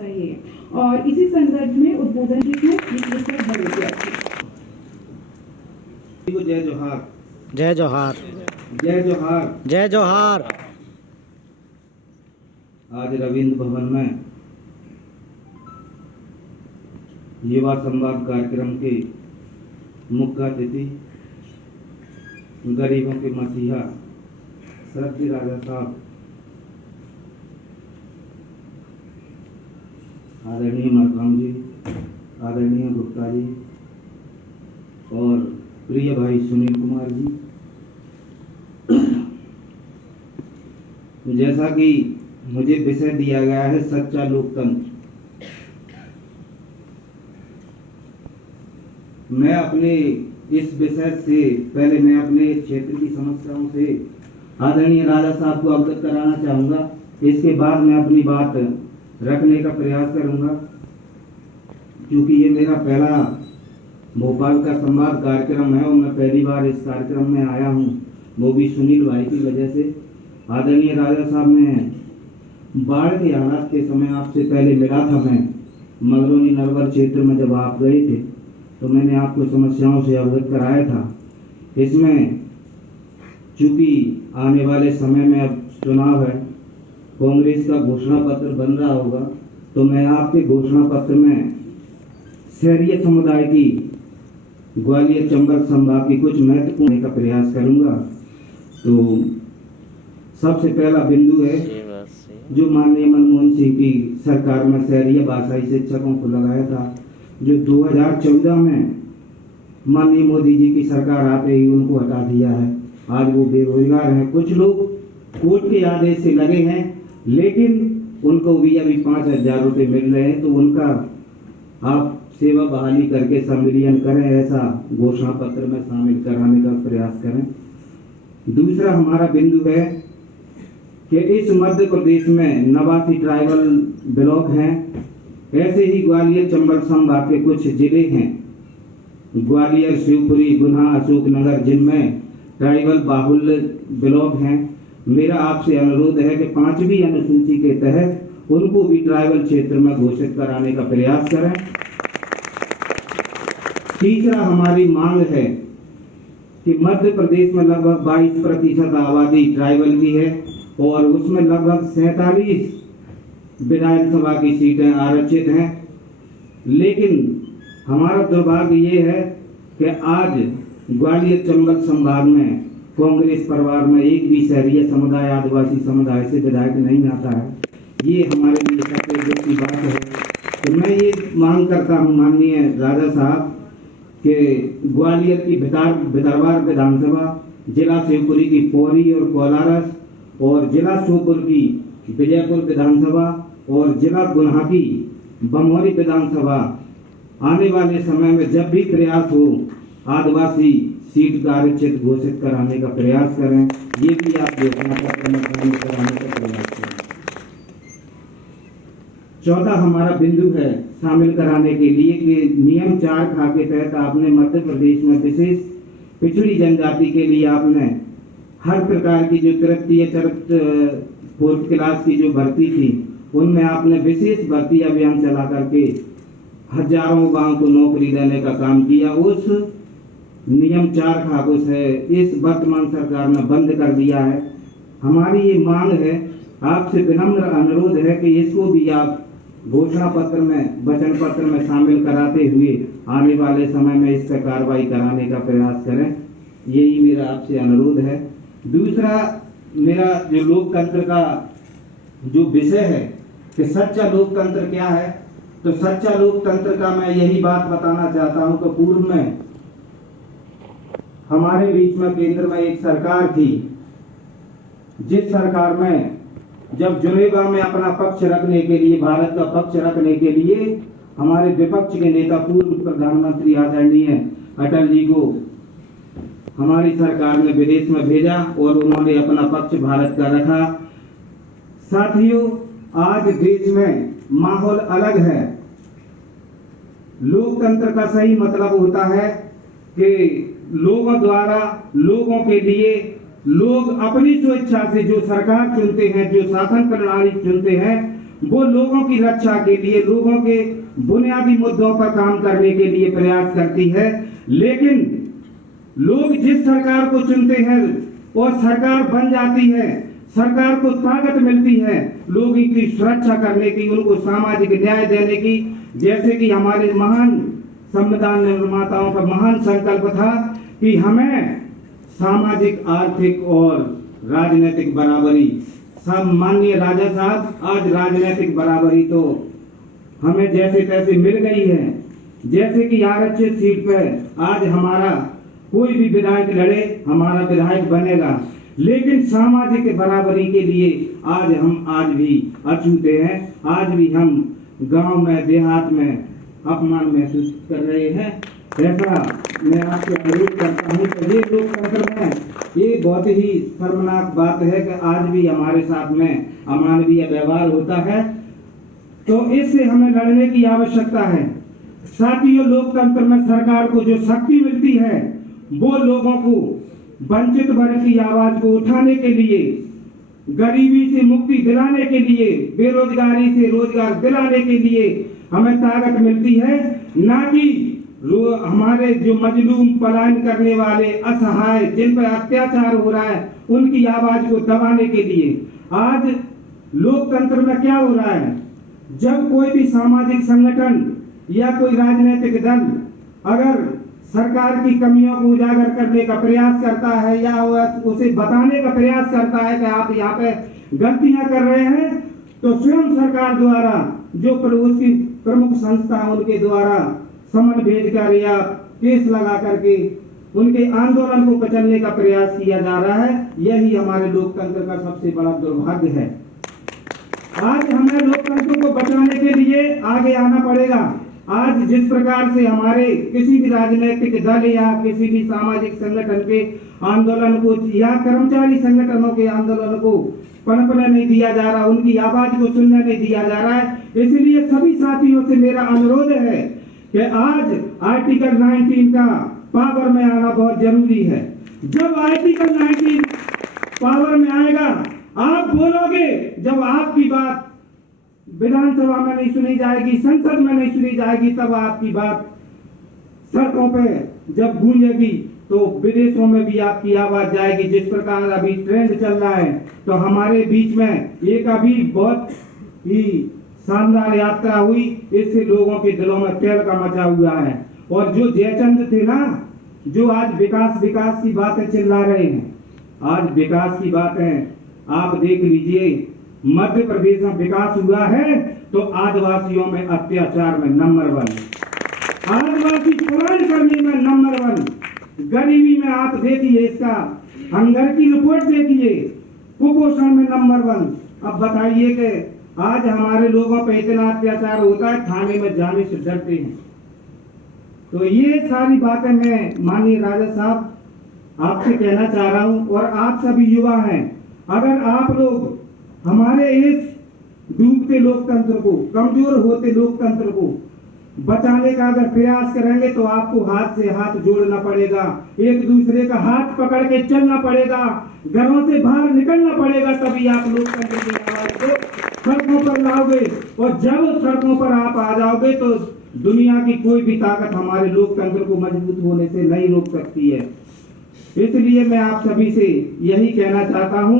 चाहिए। और इसी संदर्भ में उद्बोधन में जय जोहार, जय जोहार, जय जोहार, जय जोहार। आज रविंद्र भवन में युवा संवाद कार्यक्रम के मुख्य अतिथि गरीबों के मसीहा श्रद्धेय राजा साहब, आदरणीय मरकाम जी, आदरणीय गुप्ता जी और प्रिय भाई सुनील कुमार जी, जैसा कि मुझे विषय दिया गया है सच्चा लोकतंत्र, मैं अपने इस विषय से पहले मैं अपने क्षेत्र की समस्याओं से आदरणीय राजा साहब को अवगत कराना चाहूँगा। इसके बाद मैं अपनी बात रखने का प्रयास करूँगा, क्योंकि ये मेरा पहला भोपाल का संवाद कार्यक्रम है और मैं पहली बार इस कार्यक्रम में आया हूँ, वो भी सुनील भाई की वजह से। आदरणीय राजा साहब, मैं बाढ़ के हालात के समय आपसे पहले मिला था। मैं मगरौनी नरवर क्षेत्र में जब आप गए थे तो मैंने आपको समस्याओं से अवगत कराया था। इसमें चूंकि आने वाले समय में अब चुनाव है, कांग्रेस का घोषणा पत्र बन रहा होगा, तो मैं आपके घोषणा पत्र में शहरी समुदाय की ग्वालियर चंबल संभाग की कुछ महत्वपूर्ण का प्रयास करूंगा। तो सबसे पहला बिंदु है जो माननीय मनमोहन सिंह की सरकार में शहरी भाषाई शिक्षकों को लगाया था, जो 2014 में माननीय मोदी जी की सरकार आते ही उनको हटा दिया है। आज वो बेरोजगार हैं। कुछ लोग कोर्ट के आदेश से लगे हैं, लेकिन उनको भी अभी 5,000 रुपये मिल रहे हैं, तो उनका आप सेवा बहाली करके संविलियन करें, ऐसा घोषणा पत्र में शामिल कराने का प्रयास करें। दूसरा हमारा बिंदु है कि इस मध्य प्रदेश में 89 ट्राइबल ब्लॉक हैं। ऐसे ही ग्वालियर चंबल संभाग के कुछ जिले हैं, ग्वालियर, शिवपुरी, गुना, अशोकनगर, जिनमें ट्राइबल बाहुल्य ब्लॉक हैं। मेरा आपसे अनुरोध है कि 5वीं अनुसूची के तहत उनको भी ट्राइबल क्षेत्र में घोषित कराने का प्रयास करें। तीसरा हमारी मांग है कि मध्य प्रदेश में लगभग 22% आबादी ट्राइबल की है और उसमें लगभग 47 विधानसभा की सीटें आरक्षित हैं। लेकिन हमारा दुर्भाग्य ये है कि आज ग्वालियर चंबल संभाग में कांग्रेस परिवार में एक भी शहरी समुदाय, आदिवासी समुदाय से विधायक नहीं आता है। ये हमारे लिए सबसे दुख की बात है। तो मैं ये मांग करता हूँ माननीय राजा साहब कि ग्वालियर की भितरवार विधानसभा, जिला शिवपुरी की पौरी और कोलारस और जिला श्योपुर की विजयपुर विधानसभा और जिला गुना की बमौरी विधानसभा आने वाले समय में जब भी प्रयास हो आदिवासी सीट का आरक्षित घोषित कराने का प्रयास करें। ये भी आप घोषणा पत्र में शामिल कराने का प्रयास करें। चौथा हमारा बिंदु है शामिल कराने के लिए कि नियम 4 के तहत आपने मध्य प्रदेश में विशेष पिछड़ी जनजाति के लिए आपने हर प्रकार की जो तृतीय चतुर्थ 4th क्लास की जो भर्ती थी, उनमें आपने विशेष भर्ती अभियान चला करके हजारों गांव को नौकरी देने का काम किया। उस नियम 4 को इस वर्तमान सरकार ने बंद कर दिया है। हमारी ये मांग है, आपसे विनम्र अनुरोध है कि इसको भी आप घोषणा पत्र में, वचन पत्र में शामिल कराते हुए आने वाले समय में इस पर कार्रवाई कराने का प्रयास करें। यही मेरा आपसे अनुरोध है। दूसरा मेरा जो लोकतंत्र का जो विषय है कि सच्चा लोकतंत्र क्या है, तो सच्चा लोकतंत्र का मैं यही बात बताना चाहता हूं कि पूर्व में हमारे बीच में केंद्र में एक सरकार थी, जिस सरकार में जब जुनेवा में अपना पक्ष रखने के लिए, भारत का पक्ष रखने के लिए हमारे विपक्ष के नेता पूर्व प्रधानमंत्री आदरणीय अटल जी को हमारी सरकार ने विदेश में भेजा और उन्होंने अपना पक्ष भारत का रखा। साथियों, आज देश में माहौल अलग है। लोकतंत्र का सही मतलब होता है कि लोगों द्वारा, लोगों के लिए, लोग अपनी स्वेच्छा से जो सरकार चुनते हैं, जो शासन प्रणाली चुनते हैं, वो लोगों की रक्षा के लिए, लोगों के बुनियादी मुद्दों पर काम करने के लिए प्रयास करती है। लेकिन लोग जिस सरकार को चुनते हैं और सरकार बन जाती है, सरकार को ताकत मिलती है लोगों की सुरक्षा करने की, उनको सामाजिक न्याय देने की। जैसे कि हमारे महान संविधान निर्माताओं का महान संकल्प था कि हमें सामाजिक, आर्थिक और राजनीतिक बराबरी। माननीय राजा साहब, आज राजनीतिक बराबरी तो हमें जैसे तैसे मिल गई है। जैसे कि आरक्षित सीट पर आज हमारा कोई भी विधायक लड़े, हमारा विधायक बनेगा, लेकिन सामाजिक बराबरी के लिए आज भी अछूते हैं। आज भी हम गांव में, देहात में अपमान महसूस कर रहे हैं। ऐसा मैं आपसे अनुरोध करता हूं कि ये लोकतंत्र में ये बहुत ही शर्मनाक बात है कि आज भी हमारे साथ में अमानवीय व्यवहार होता है। तो इससे हमें लड़ने की आवश्यकता है। साथियों, लोकतंत्र में सरकार को जो शक्ति मिलती है वो लोगों को, वंचित वर्ग की आवाज को उठाने के लिए, गरीबी से मुक्ति दिलाने के लिए, बेरोजगारी से रोजगार दिलाने के लिए हमें ताकत मिलती है, ना कि हमारे जो मजलूम, पलायन करने वाले, असहाय, जिन पर अत्याचार हो रहा है उनकी आवाज को दबाने के लिए। आज लोकतंत्र में क्या हो रहा है, जब कोई भी सामाजिक संगठन या कोई राजनीतिक दल अगर सरकार की कमियों को उजागर करने का प्रयास करता है या उसे बताने का प्रयास करता है कि आप यहाँ पे गलतियां कर रहे हैं, तो स्वयं सरकार द्वारा जो उसकी प्रमुख संस्था उनके द्वारा समन भेजकर या केस लगा करके उनके आंदोलन को कुचलने का प्रयास किया जा रहा है। यही हमारे लोकतंत्र का सबसे बड़ा दुर्भाग्य है। आज हमें लोकतंत्र को बचाने के लिए आगे आना पड़ेगा। आज जिस प्रकार से हमारे किसी भी राजनीतिक दल या किसी भी सामाजिक संगठन के आंदोलन को या कर्मचारी संगठनों के आंदोलन को पनपने नहीं दिया जा रहा, उनकी आवाज को सुनने नहीं दिया जा रहा है। इसलिए सभी साथियों से मेरा अनुरोध है कि आज आर्टिकल 19 का पावर में आना बहुत जरूरी है। जब आर्टिकल 19 पावर में आएगा, आप बोलोगे, जब आपकी बात विधानसभा में नहीं सुनी जाएगी, संसद में नहीं सुनी जाएगी, तब आपकी बात सड़कों पे जब गूंजेगी तो विदेशों में भी आपकी आवाज जाएगी। जिस प्रकार अभी ट्रेंड चल रहा है, तो हमारे बीच में एक अभी बहुत ही शानदार यात्रा हुई, इससे लोगों के दिलों में तेल का मचा हुआ है। और जो जयचंद थे ना, जो आज विकास विकास की बातें चिल्ला रहे हैं, आज विकास की बातें आप देख लीजिए। मध्य प्रदेश में विकास हुआ है तो आदिवासियों में अत्याचार में नंबर 1, आदिवासी पलायन करने में नंबर 1, गरीबी में आप देखिए, इसका हंगर की रिपोर्ट देखिए, कुपोषण में नंबर 1। अब बताइए कि आज हमारे लोगों पे इतना अत्याचार होता है, थाने में जाने से डरते हैं। तो ये सारी बातें मैं माननीय राजा साहब आपसे कहना चाह रहा हूं, और आप सभी युवा हैं, अगर आप लोग हमारे इस डूबते लोकतंत्र को, कमजोर होते लोकतंत्र को बचाने का अगर प्रयास करेंगे तो आपको हाथ से हाथ जोड़ना पड़ेगा, एक दूसरे का हाथ पकड़ के चलना पड़ेगा, घरों से बाहर निकलना पड़ेगा, तभी आप लोकतंत्र की आवाज को सड़कों पर लाओगे। और जब सड़कों पर आप आ जाओगे तो दुनिया की कोई भी ताकत हमारे लोकतंत्र को मजबूत होने से नहीं रोक सकती है। इसलिए मैं आप सभी से यही कहना चाहता हूं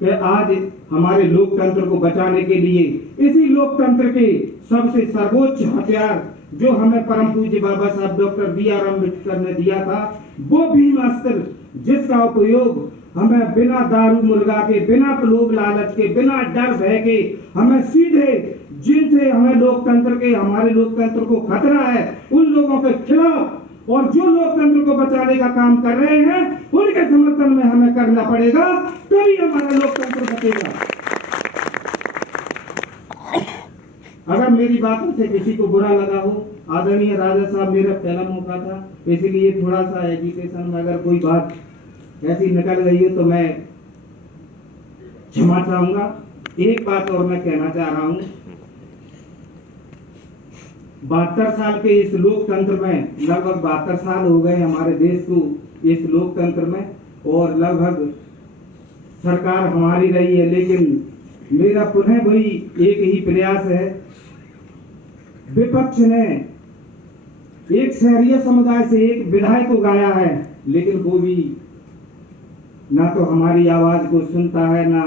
कि आज हमारे लोकतंत्र को बचाने के लिए इसी लोकतंत्र के सबसे सर्वोच्च हथियार जो हमें परम पूज्य बाबा साहब डॉक्टर B.R. अम्बेडकर ने दिया था, वो भीमास्त्र, जिसका उपयोग हमें बिना दारू मुर्गा के, बिना लोभ लालच के, बिना डर भय के, हमें सीधे जिनसे हमें लोकतंत्र के, हमारे लोकतंत्र को खतरा है, उन लोगों के खिलाफ और जो लोकतंत्र को बचाने का काम कर रहे हैं उनके समर्थन में हमें करना पड़ेगा, तभी हमारा लोकतंत्र बचेगा। अगर मेरी बातों से किसी को बुरा लगा हो, आदरणीय राजा साहब मेरा पहला मौका था, इसलिए थोड़ा सा एजुकेशन में अगर कोई बात ऐसी निकल गई हो तो मैं क्षमा चाहूंगा। एक बात और मैं कहना चाह रहा हूं, 72 साल के इस लोकतंत्र में, लगभग 72 साल हो गए हमारे देश को इस लोकतंत्र में, और लगभग सरकार हमारी रही है, लेकिन मेरा पुनः वही एक ही प्रयास है। विपक्ष ने एक शहरीय समुदाय से एक विधायक को गाया है, लेकिन वो भी ना तो हमारी आवाज को सुनता है, ना